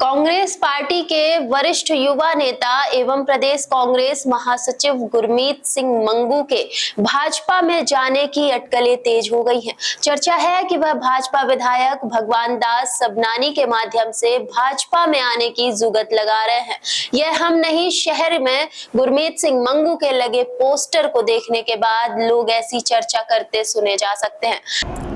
Congress party के वरिष्ठ युवा नेता एवं प्रदेश कांग्रेस महासचिव गुरमीत सिंह मंगू के भाजपा में जाने की अटकलें तेज हो गई हैं। चर्चा है कि वह भाजपा विधायक भगवान दास सबनानी के माध्यम से भाजपा में आने की जुगत लगा रहे हैं। यह हम नहीं शहर में गुरमीत सिंह मंगू के लगे पोस्टर को देखने के बाद लोग ऐसी चर्चा करते सुने जा सकते हैं।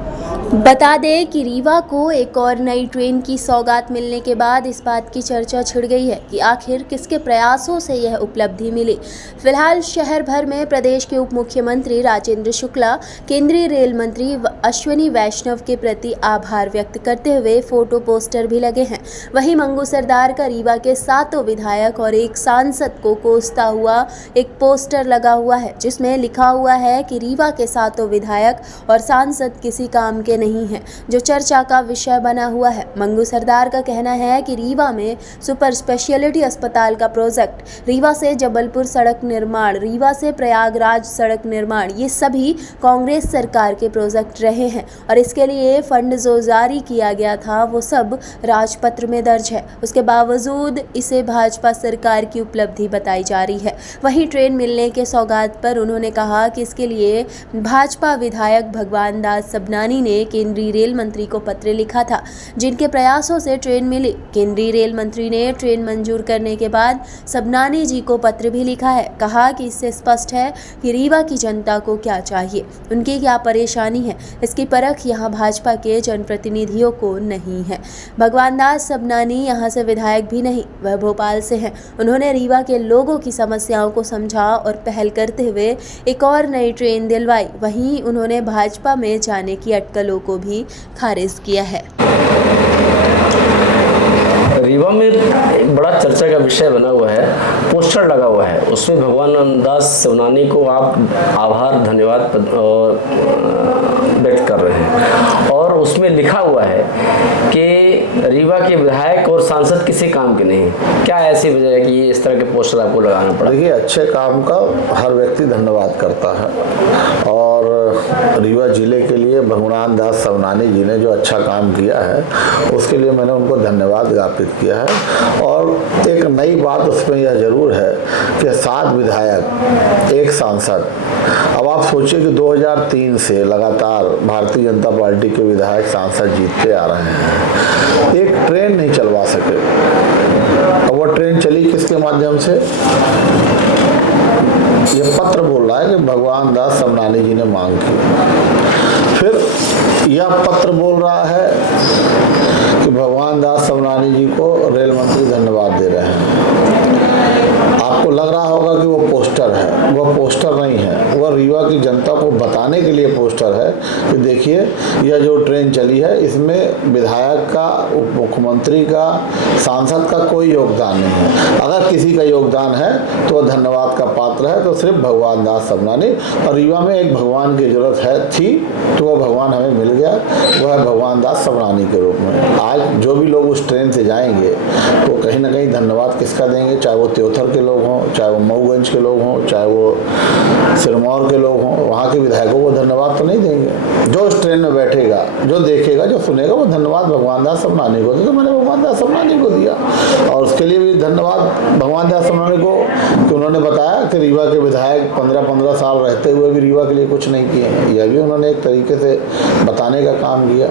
बता दें कि रीवा को एक और नई ट्रेन की सौगात मिलने के बाद इस बात की चर्चा छिड़ गई है कि आखिर किसके प्रयासों से यह उपलब्धि मिली। फिलहाल शहर भर में प्रदेश के उप मुख्यमंत्री राजेंद्र शुक्ला, केंद्रीय रेल मंत्री अश्विनी वैष्णव के प्रति आभार व्यक्त करते हुए फोटो पोस्टर भी लगे हैं। वहीं मंगू सरदार का रीवा के 7 विधायक और एक सांसद को कोसता हुआ एक पोस्टर लगा हुआ है, जिसमें लिखा हुआ है कि रीवा के 7 विधायक और सांसद किसी काम के नहीं है, जो चर्चा का विषय बना हुआ है। मंगू सरदार का कहना है कि रीवा में सुपर स्पेशलिटी अस्पताल का प्रोजेक्ट, रीवा से जबलपुर सड़क निर्माण, रीवा से प्रयागराज सड़क निर्माण, ये सभी कांग्रेस सरकार के प्रोजेक्ट रहे हैं और इसके लिए फंड जो जारी किया गया था वो सब राजपत्र में दर्ज है। उसके बावजूद इसे भाजपा सरकार की उपलब्धि बताई जा रही है। वहीं ट्रेन मिलने के सौगात पर उन्होंने कहा कि इसके लिए भाजपा विधायक भगवान दास सबनानी ने केंद्रीय रेल मंत्री को पत्र लिखा था, जिनके प्रयासों से ट्रेन मिली। केंद्रीय रेल मंत्री ने ट्रेन मंजूर करने के बाद सबनानी जी को पत्र भी लिखा है। कहा कि इससे स्पष्ट है कि रीवा की जनता को क्या चाहिए, उनकी क्या परेशानी है, इसकी परख यहाँ भाजपा के जनप्रतिनिधियों को नहीं है। भगवान दास सबनानी यहाँ से विधायक भी नहीं, वह भोपाल से हैं। उन्होंने रीवा के लोगों की समस्याओं को समझा और पहल करते हुए एक और नई ट्रेन दिलवाई। वहीं उन्होंने भाजपा में जाने की अटकलों को भी खारिज किया है। रीवा में एक बड़ा चर्चा का विषय बना हुआ है, पोस्टर लगा हुआ है, उसमें भगवान दास सबनानी को आप आभार धन्यवाद व्यक्त कर रहे हैं और उसमें लिखा हुआ है कि रीवा के विधायक और सांसद किसी काम के नहीं। क्या ऐसी वजह है कि इस तरह के पोस्टर आपको लगाना पड़ा? देखिए, अच्छे काम का हर व्यक्ति धन्यवाद करता है और रीवा जिले के लिए भगवान दास सबनानी जी ने जो अच्छा काम किया है उसके लिए मैंने उनको धन्यवाद ज्ञापित किया है। और एक नई बात उसमें यह जरूर है कि 7 विधायक, एक सांसद। अब आप सोचिए कि 2003 से लगातार भारतीय जनता पार्टी के विधायक सांसद जीतते आ रहे हैं, एक ट्रेन नहीं चलवा सके। अब वो ट्रेन चली किसके माध्यम से? ये पत्र बोल रहा है कि भगवान दास सबनानी जी ने मांग की। फिर यह पत्र बोल रहा है कि भगवान दास सबनानी जी को रेल मंत्री धन्यवाद दे रहे हैं। आपको लग रहा होगा कि वो पोस्टर है, वह पोस्टर नहीं है, वह रीवा की जनता को बताने के लिए पोस्टर है कि देखिए यह जो ट्रेन चली है इसमें विधायक का, उप मुख्यमंत्री का, सांसद का कोई योगदान नहीं है। अगर किसी का योगदान है तो वह धन्यवाद का पात्र है, तो सिर्फ भगवान दास सबनानी। और रीवा में एक भगवान की जरूरत थी तो वह भगवान हमें मिल गया, वह है भगवान दास सबनानी के रूप में। आज जो भी लोग उस ट्रेन से जाएंगे तो कहीं ना कहीं धन्यवाद किसका देंगे? चाहे वो त्योथर के लोग हों, चाहे वो मऊगंज के लोग हों, चाहे वो सिरमौर के लोग हों, वहाँ के विधायकों को धन्यवाद तो नहीं देंगे। जो उस ट्रेन में बैठेगा, जो देखेगा, जो सुनेगा, वो धन्यवाद भगवान दास सबनानी को दे। तो मैंने भगवान दास सबनानी को दिया और उसके लिए भी धन्यवाद भगवान दास सबनानी को कि उन्होंने बताया कि रीवा के विधायक 15-15 साल रहते हुए भी रीवा के लिए कुछ नहीं किए हैं। यह भी उन्होंने एक तरीके से बताने का काम किया।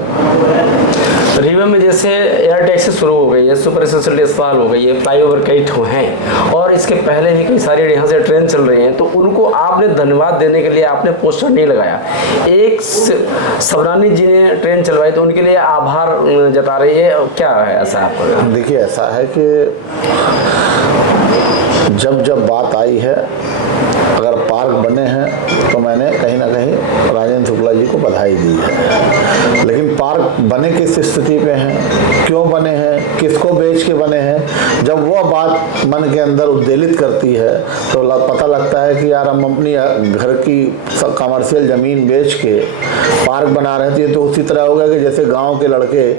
रीवा में जैसे एयर टैक्सी शुरू हो गई है, सुपर स्पेशलिटी अस्पताल हो गई है, फ्लाईओवर कई ठो हैं और इसके पहले भी कई सारी यहाँ से ट्रेन चल रही हैं, तो उनको आपने धन्यवाद देने के लिए आपने पोस्टर नहीं लगाया। एक सबनानी जी ने ट्रेन चलवाई तो उनके लिए आभार जता रही है, क्या है ऐसा आपका? देखिए, ऐसा है कि जब बात आई है, अगर पार्क बने हैं तो मैंने कहीं ना कहीं राजेंद्र शुक्ला जी को बधाई दी है, लेकिन पार्क बने किस स्थिति पे हैं, क्यों बने हैं, किसको बेच के बने हैं, जब वो बात मन के अंदर उद्वेलित करती है तो पता लगता है कि यार हम अपनी घर की कमर्शियल ज़मीन बेच के पार्क बना रहे थे। तो उसी तरह होगा कि जैसे गांव के लड़के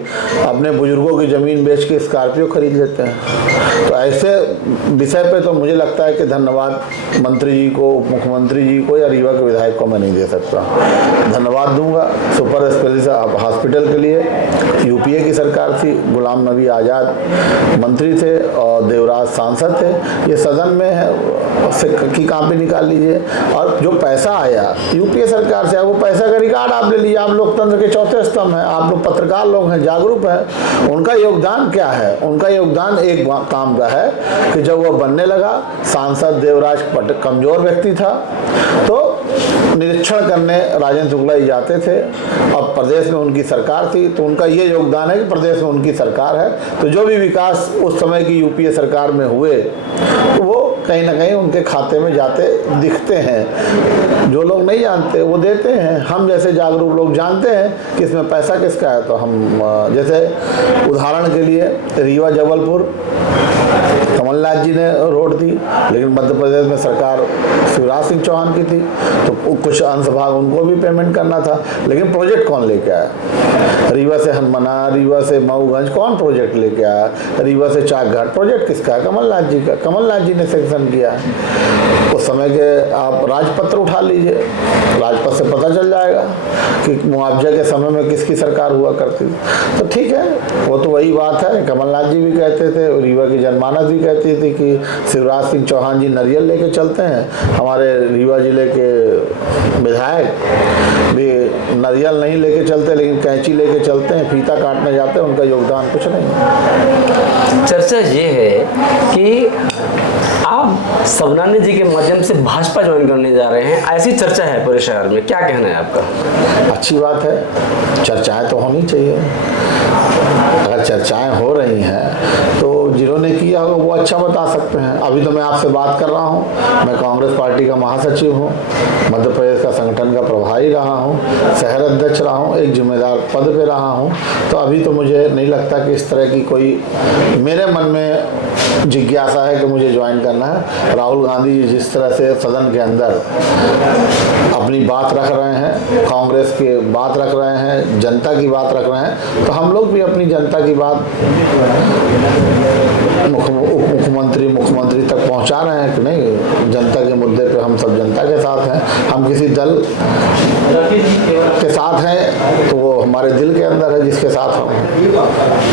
अपने बुजुर्गों की ज़मीन बेच के स्कॉर्पियो खरीद लेते हैं। तो ऐसे विषय पे तो मुझे लगता है कि धन्यवाद मंत्री मुख्यमंत्री जी को, उप मुख्यमंत्री जी को या रीवा के विधायक को मैं नहीं दे सकता। धन्यवाद दूंगा सुपर स्पेशलिस्ट हॉस्पिटल के लिए। यूपीए की सरकार थी, गुलाम नबी आज़ाद मंत्री थे और देवराज सांसद थे। ये सदन में है, उससे की कापी निकाल लीजिए। और जो पैसा आया यूपीए सरकार से, वो पैसा का रिकॉर्ड आप ले लीजिए। आप लोकतंत्र के चौथे स्तंभ हैं, आप लोग पत्रकार लोग हैं, जागरूक हैं। उनका योगदान क्या है? उनका योगदान एक काम का है कि जब वो बनने लगा, सांसद देवराज कमजोर व्यक्ति था, तो निरीक्षण करने राजेंद्र शुक्ला जी जाते थे। अब प्रदेश में उनकी सरकार थी, तो उनका ये योगदान है कि प्रदेश में उनकी सरकार है, तो जो भी विकास उस समय की यूपीए सरकार में हुए, तो वो कहीं ना कहीं उनके खाते में जाते दिखते हैं। जो लोग नहीं जानते वो देते हैं। हम जैसे जागरूक लोग जानते हैं कि इसमें पैसा किसका है। तो हम जैसे उदाहरण के लिए रीवा जबलपुर कमलनाथ जी ने रोड दी, लेकिन मध्य प्रदेश में सरकार शिवराज सिंह चौहान की थी, तो कुछ अंश भाग उनको भी पेमेंट करना था। लेकिन प्रोजेक्ट कौन लेके आया? रीवा से हनुमाना, रीवा से मऊगंज कौन प्रोजेक्ट लेके आया? रीवा से चाकघाट प्रोजेक्ट किसका है? कमलनाथ जी का। कमलनाथ जी ने सैंक्शन किया। उस समय के आप राजपत्र उठा लीजिए, राजपत्र से पता चल जाएगा कि मुआवजा के समय में किसकी सरकार हुआ करती। तो ठीक है, वो तो वही बात है। कमलनाथ जी भी कहते थे, रीवा की जनमानस भी कहती थी कि शिवराज सिंह चौहान जी नारियल लेके चलते हैं। हमारे रीवा जिले के विधायक भी नारियल नहीं लेके चलते, लेकिन कैंची लेके चलते हैं, फीता काटने जाते हैं। उनका योगदान कुछ नहीं। चर्चा ये है कि आप सबनानी जी के माध्यम से भाजपा ज्वाइन करने जा रहे हैं, ऐसी चर्चा है पूरे शहर में, क्या कहना है आपका? अच्छी बात है, चर्चाएं तो होनी चाहिए। अगर चर्चाएं हो रही हैं तो जिन्होंने किया होगा वो अच्छा बता सकते हैं। अभी तो मैं आपसे बात कर रहा हूँ, मैं कांग्रेस पार्टी का महासचिव हूँ, मध्य प्रदेश का संगठन का प्रभारी रहा हूँ, शहर अध्यक्ष रहा हूँ, एक जिम्मेदार पद पे रहा हूँ। तो अभी तो मुझे नहीं लगता कि इस तरह की कोई मेरे मन में जिज्ञासा है कि मुझे ज्वाइन करना है। राहुल गांधी जी जिस तरह से सदन के अंदर अपनी बात रख रहे हैं, कांग्रेस की बात रख रहे हैं, जनता की बात रख रहे हैं, तो हम लोग भी अपनी जनता की बात उप मुख्यमंत्री तक पहुंचा रहे हैं कि नहीं। जनता के मुद्दे पे हम सब जनता के साथ हैं। हम किसी दल के साथ हैं तो वो हमारे दिल के अंदर है जिसके साथ हम हैं।